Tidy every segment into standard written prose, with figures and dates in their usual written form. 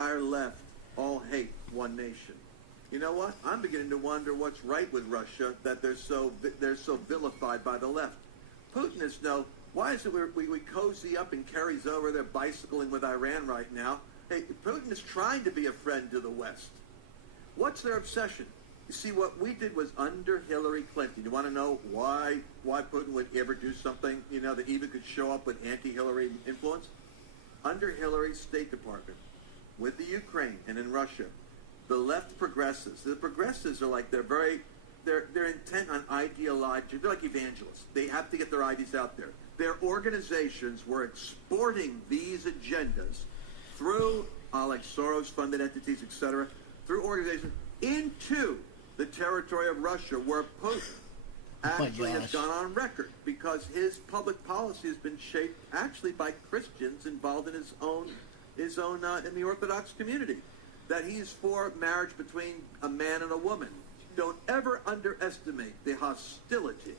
entire left all hate one nation. You know what? I'm beginning to wonder what's right with Russia that they're so vilified by the left. Putin is why is it we cozy up and carries over? They're bicycling with Iran right now. Hey, Putin is trying to be a friend to the West. What's their obsession? You see, what we did was under Hillary Clinton. You want to know why Putin would ever do something, that even could show up with anti-Hillary influence? Under Hillary's State Department, with the Ukraine and in Russia, the left progressives. The progressives are like they're intent on ideology. They're like evangelists. They have to get their ideas out there. Their organizations were exporting these agendas through like Soros-funded entities, etc., through organizations into the territory of Russia, where Putin actually has gone on record because his public policy has been shaped actually by Christians involved in his own in the Orthodox community, that he's for marriage between a man and a woman. Don't ever underestimate the hostility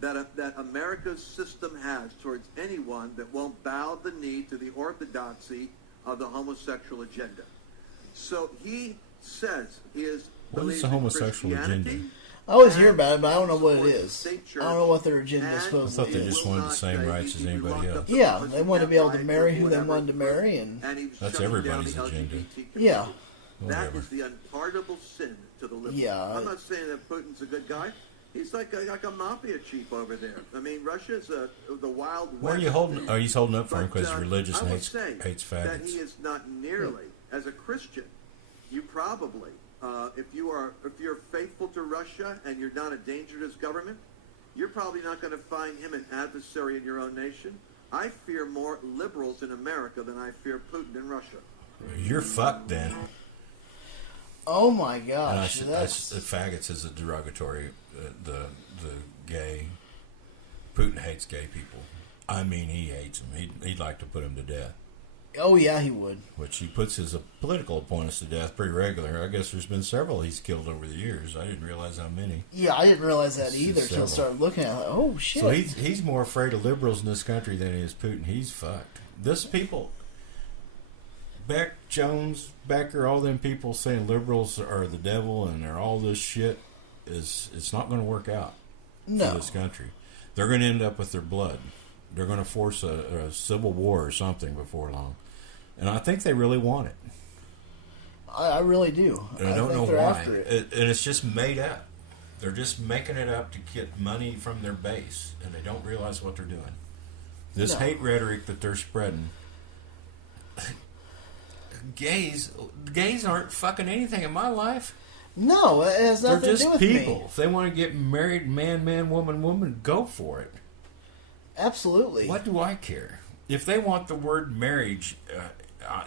that America's system has towards anyone that won't bow the knee to the orthodoxy of the homosexual agenda. So he says he is. What is the homosexual agenda? I always hear about it, but I don't know what it is. I don't know what their agenda is supposed to be. I thought they just wanted the same rights as anybody else. Yeah, they wanted to be able to marry who they wanted to marry, and that's everybody's agenda. Yeah. That is the unpardonable sin to the liberals. Yeah. I'm not saying that Putin's a good guy. He's like a mafia chief over there. I mean, Russia's the wild west. Where are you holding? Oh, he's holding up for him because he's religious and hates faggots. That he is not nearly as a Christian. You probably, if you're faithful to Russia and you're not a danger to his government, you're probably not going to find him an adversary in your own nation. I fear more liberals in America than I fear Putin in Russia. You're fucked then. Oh my gosh! That's faggots is a derogatory. The gay. Putin hates gay people. I mean, he hates them. He'd like to put them to death. Oh yeah, he would. Which he puts his political opponents to death pretty regular. I guess there's been several he's killed over the years. I didn't realize how many. Yeah, I didn't realize that either until I started looking at it. Like, oh shit! So he's more afraid of liberals in this country than he is Putin. He's fucked. This people. Beck, Jones, Becker, all them people saying liberals are the devil and they're all this shit, it's not going to work out for this country. They're going to end up with their blood. They're going to force a civil war or something before long. And I think they really want it. I really do. And I don't know why. And it's just made up. They're just making it up to get money from their base, and they don't realize what they're doing. This hate rhetoric that they're spreading... Gays aren't fucking anything in my life. No, it has nothing to do with me. They're just people. If they want to get married, man, woman, go for it. Absolutely. What do I care? If they want the word marriage,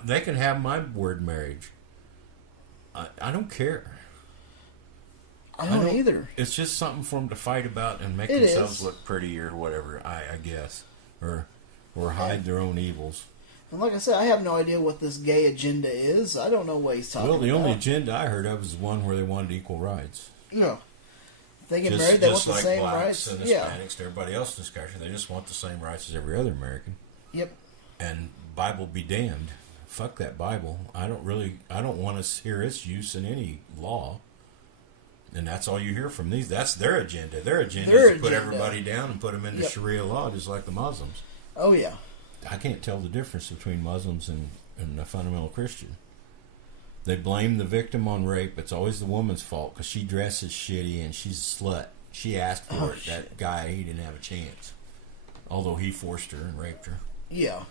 they can have my word marriage. I don't care. I don't either. It's just something for them to fight about and make themselves look pretty or whatever, I guess. Or hide their own evils. And like I said, I have no idea what this gay agenda is. I don't know what he's talking about. Well, the only agenda I heard of was the one where they wanted equal rights. Yeah. If they get married, they want the same rights. And Hispanics and everybody else in this country, they just want the same rights as every other American. Yep. And Bible be damned. Fuck that Bible. I don't want to hear its use in any law. And that's all you hear from these. That's their agenda. Their agenda is to put everybody down and put them into Sharia law, just like the Muslims. Oh, yeah. I can't tell the difference between Muslims and a fundamental Christian. They blame the victim on rape. It's always the woman's fault because she dresses shitty and she's a slut. She asked for it. That guy, he didn't have a chance. Although he forced her and raped her. Yeah.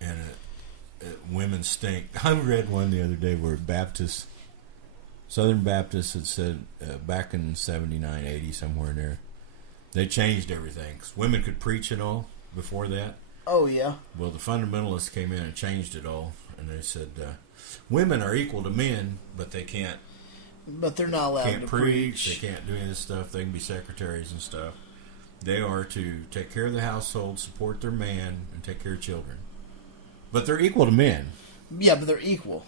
And women stink. I read one the other day where Southern Baptists had said back in 79, 80, somewhere in there, they changed everything. 'Cause women could preach and all before that. Oh, yeah. Well, the fundamentalists came in and changed it all, and they said women are equal to men, but they can't. But they're not allowed to preach. They can't do any of this stuff. They can be secretaries and stuff. They are to take care of the household, support their man, and take care of children. But they're equal to men. Yeah, but they're equal.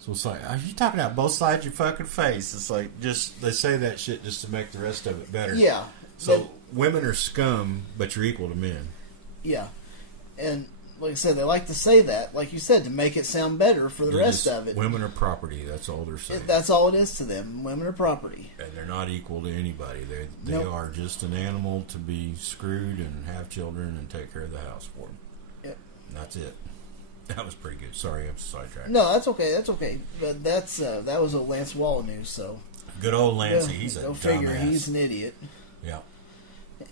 So it's like, are you talking out both sides of your fucking face? It's like, just they say that shit just to make the rest of it better. Yeah. So women are scum, but you're equal to men. Yeah. And like I said, they like to say that, like you said, to make it sound better for the They're rest just of it. Women are property. That's all they're saying. That's all it is to them. Women are property. And they're not equal to anybody. They Nope. are just an animal to be screwed and have children and take care of the house for them. Yep. And that's it. That was pretty good. Sorry, I'm sidetracked. No, that's okay. That's okay. But that was a Lance Wall news. So Good old Lancey. yeah, He's a go figure. dumbass. He's an idiot. Yeah.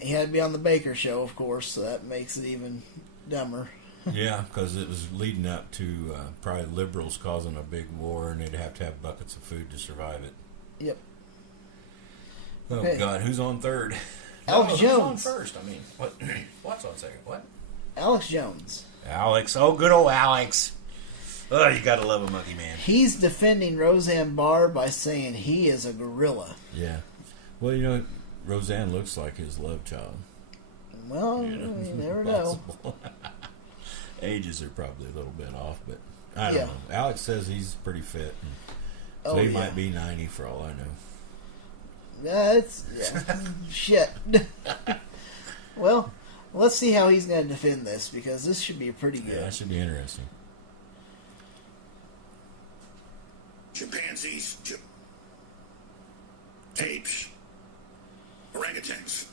He had to be on the Baker Show, of course, so that makes it even dumber. Yeah, because it was leading up to probably liberals causing a big war, and they'd have to have buckets of food to survive it. Yep. Oh Okay. God, who's on third? Alex Who's on Jones. first? I mean, what? What's on second? What? Alex Jones. Alex. Oh, good old Alex. Oh, you gotta love a monkey man. He's defending Roseanne Barr by saying he is a gorilla. Yeah. Well, you know, Roseanne looks like his love child. Well, You know, you never know. possible. Ages are probably a little bit off, but I don't Yeah. know. Alex says he's pretty fit, so Oh, he yeah. might be 90 for all I know. Yeah, shit. Well, let's see how he's going to defend this, because this should be pretty Yeah, good. that should be interesting. Chimpanzees, apes, orangutans.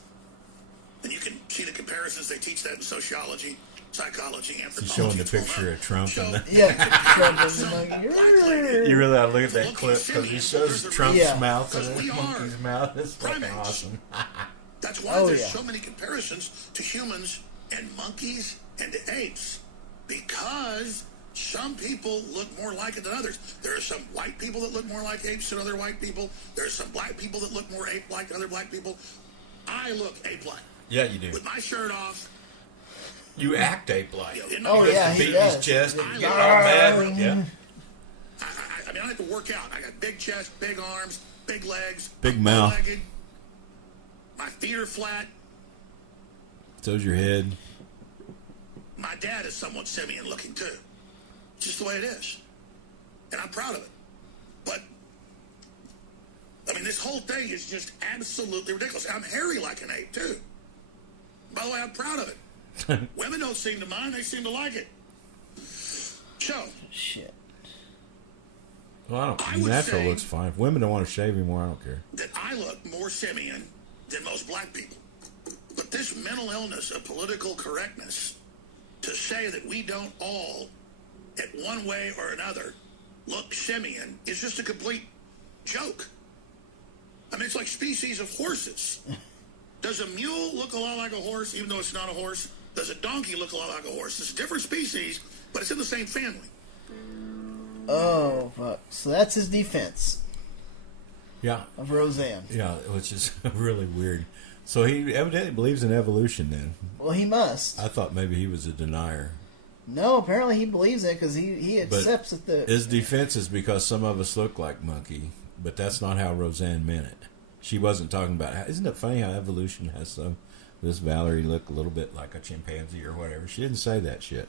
And you can see the comparisons. They teach that in sociology, psychology, He's anthropology. showing the it's well picture known. of Trump So, and the... Yeah, Trump is some like, black lady You really ought to look at that looking clip because he simian. shows There's a Trump's Yeah. mouth and Because we the are monkey's mouth. It's fucking primates. awesome. That's why Oh, there's yeah. so many comparisons to humans and monkeys and to apes. Because some people look more like it than others. There are some white people that look more like apes than other white people. There are some black people that look more ape-like than other black people. I look ape-like. Yeah, you do. With my shirt off. You act ape-like. You Oh, know, yeah, he beating does. his chest I and look- getting all mad. Yeah. I mean, I have to work out. I got big chest, big arms, big legs. Big I'm mouth. bow-legged. My feet are flat. So's your head. My dad is somewhat simian looking too. It's just the way it is. And I'm proud of it. But, I mean, this whole thing is just absolutely ridiculous. I'm hairy like an ape too. By the way, I'm proud of it. Women don't seem to mind. They seem to like it. So, Shit. Well, I would natural say- looks fine. If women don't want to shave anymore, I don't care. that I look more simian than most black people. But this mental illness of political correctness to say that we don't all, at one way or another, look simian is just a complete joke. I mean, it's like species of horses. Does a mule look a lot like a horse, even though it's not a horse? Does a donkey look a lot like a horse? It's a different species, but it's in the same family. Oh, fuck. So that's his defense Yeah, of Roseanne. yeah, which is really weird. So he evidently believes in evolution then. Well, he must. I thought maybe he was a denier. No, apparently he believes it because he But accepts that the... his defense is because some of us look like monkey, but that's not how Roseanne meant it. She wasn't talking about... Isn't it funny how evolution has some... This Valerie look a little bit like a chimpanzee or whatever. She didn't say that shit.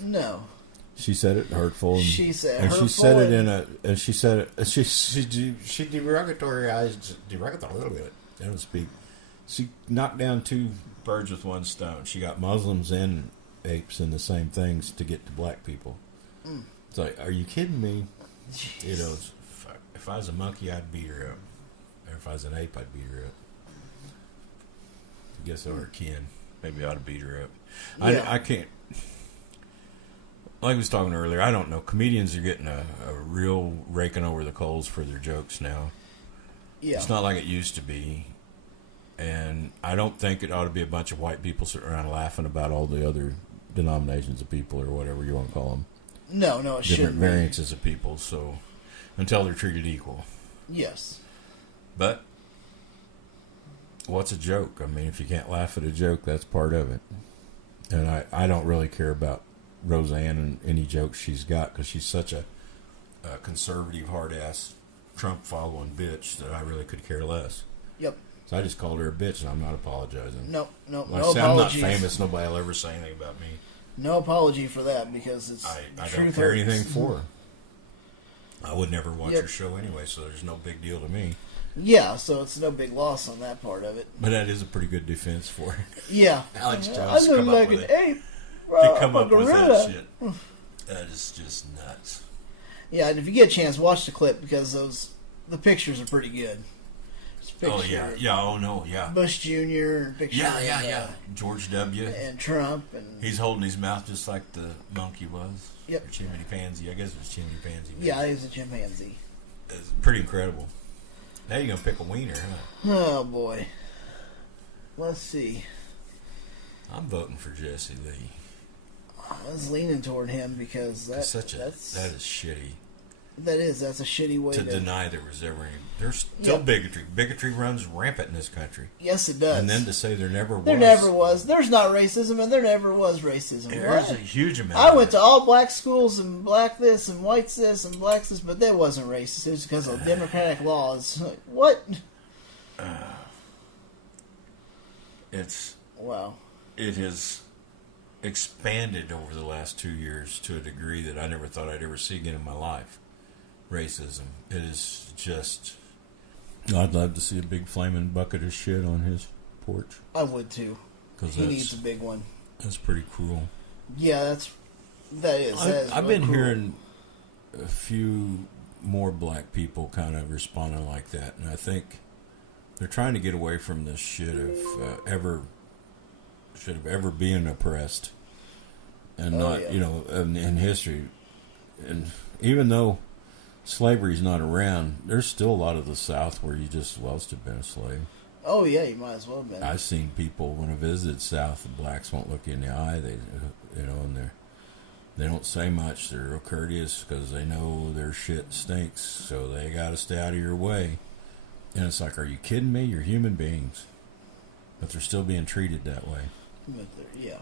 No. She said it hurtful. And, She said and she hurtful said it in and- a... And she said it... She derogatoryized... Derogatory, a little bit. I don't speak. She knocked down two birds with one stone. She got Muslims and apes in the same things to get to black people. It's like, are you kidding me? You know, if I was a monkey, I'd beat her up. Or if I was an ape, I'd beat her up. I guess they were kin. Maybe I ought to beat her up. Yeah. I can't. Like we was talking earlier, I don't know. Comedians are getting a real raking over the coals for their jokes now. Yeah. It's not like it used to be. And I don't think it ought to be a bunch of white people sitting around laughing about all the other denominations of people or whatever you want to call them. No, it Different shouldn't be. variances of people. So until they're treated equal. Yes. But what's a joke? I mean, if you can't laugh at a joke, that's part of it. And I don't really care about Roseanne and any jokes she's got because she's such a conservative, hard-ass, Trump-following bitch that I really could care less. Yep. So I just called her a bitch, and I'm not apologizing. No, Like no I say, I'm not apologies. famous. Nobody will ever say anything about me. No apology for that because it's I the don't truth care hurts. anything for her. I would never watch Yep. her show anyway, so there's no big deal to me. Yeah, so it's no big loss on that part of it. But that is a pretty good defense for her. Yeah. Alex I Jones look come up like with an it. ape. to come a up with gorilla. that shit. That is just nuts. Yeah, and if you get a chance, watch the clip because the pictures are pretty good. Oh yeah, yeah. Oh no, yeah. Bush Jr. Picture. Yeah. George W. And Trump and He's holding his mouth just like the monkey was. Yep. Or chimney pansy. I guess it was chimney pansy. yeah, he's a chimpanzee. It's pretty incredible. Now you're gonna pick a wiener, huh? Oh boy. Let's see. I'm voting for Jesse Lee. I was leaning toward him because It's that that's is shitty. that's a shitty way To to deny there was ever any. There's still Yep. bigotry. Bigotry runs rampant in this country. Yes, it does. And then to say there never was. There never was. There's not racism, and there never was racism. There's What? a huge amount. I of went it. to all black schools and black this and whites this and blacks this, but that wasn't racist. It was because of democratic laws. Like, what? It's Wow. it has expanded over the last 2 years to a degree that I never thought I'd ever see again in my life. Racism. It is just. I'd love to see a big flaming bucket of shit on his porch I would too. because He needs a big one. that's pretty cruel. Yeah, that is I've really been cool. hearing a few more black people kind of responding like that, and I think they're trying to get away from this shit of ever being oppressed, and not yeah. in history. And even though slavery's not around, there's still a lot of the South where you just must have been a slave. Oh yeah, you might as well have been. I've seen people when I visited South, the blacks won't look you in the eye. And they don't say much. They're real courteous because they know their shit stinks, so they got to stay out of your way. And it's like, are you kidding me? You're human beings, but they're still being treated that way. Yeah.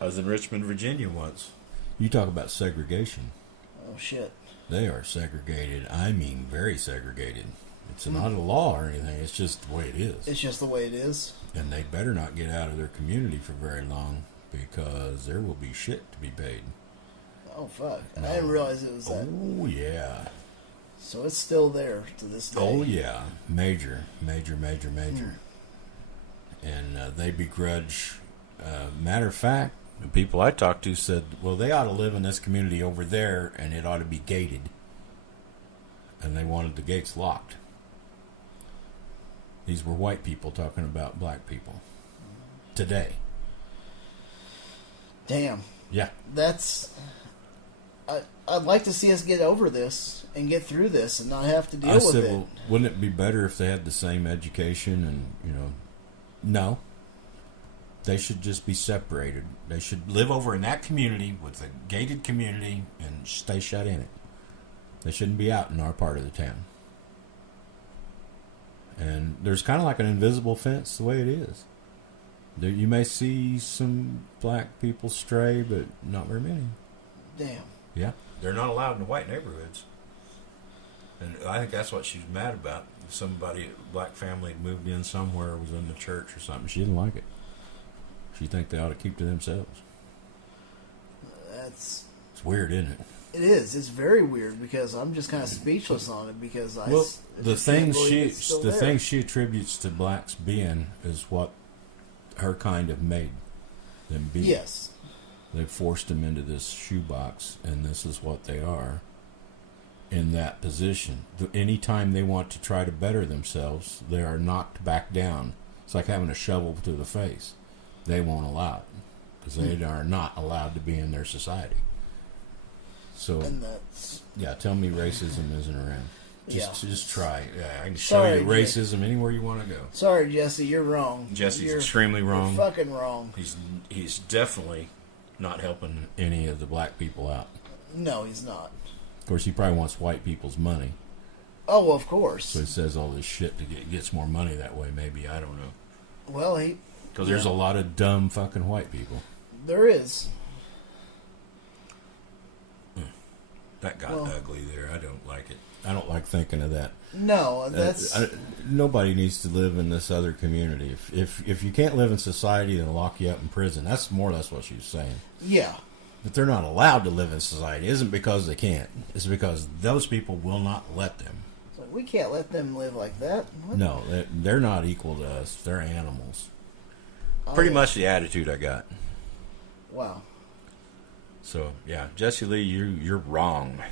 I was in Richmond, Virginia once. You talk about segregation. Oh shit. They are segregated. I mean, very segregated. It's not a law or anything. It's just the way it is. It's just the way it is. And they better not get out of their community for very long because there will be shit to be paid. Oh fuck! No. I didn't realize it was that. Oh, yeah. So it's still there to this day. Oh, yeah. Major. And they begrudge. Matter of fact, the people I talked to said, well, they ought to live in this community over there and it ought to be gated. And they wanted the gates locked. These were white people talking about black people. Today. Damn. Yeah. That's. I'd like to see us get over this and get through this and not have to deal I with said, it. well, wouldn't it be better if they had the same education and, no. They should just be separated. They should live over in that community with a gated community and stay shut in it. They shouldn't be out in our part of the town. And there's kind of like an invisible fence the way it is. There, you may see some black people stray, but not very many. Damn. Yeah. They're not allowed in the white neighborhoods. And I think that's what she's mad about. Somebody, a black family had moved in somewhere, was in the church or something. She didn't like it. She think they ought to keep to themselves. That's. It's weird, isn't it? It is. It's very weird because I'm just kind of speechless on it because I. Well, I the just can't thing believe it's still there. thing she attributes to blacks being is what her kind of made them be. Yes. They forced them into this shoebox, and this is what they are in that position. Anytime they want to try to better themselves, they are knocked back down. It's like having a shovel to the face. They won't allow it because they are not allowed to be in their society. So, And that's. yeah, tell me racism isn't around. Just Yeah. try. Yeah, I can show Sorry, you racism anywhere you want to go. Sorry, Jesse, you're wrong. Jesse's You're- extremely wrong. You're fucking wrong. He's definitely not helping any of the black people out. No, he's not. Of course, he probably wants white people's money, Oh, of course. so he says all this shit to gets more money that way. Maybe, I don't know. Well, Because there's a lot of dumb fucking white people. there is. That got Well- ugly there. I don't like it. I don't like thinking of that. No, that's. Nobody needs to live in this other community. If you can't live in society, they'll lock you up in prison. That's more or less what she was saying. yeah. But they're not allowed to live in society. It isn't because they can't. It's because those people will not let them. It's like, we can't let them live like that. What? No, they're not equal to us. They're animals. Oh, Pretty yeah. much the attitude I got. Wow. So yeah, Jesse Lee, you're wrong.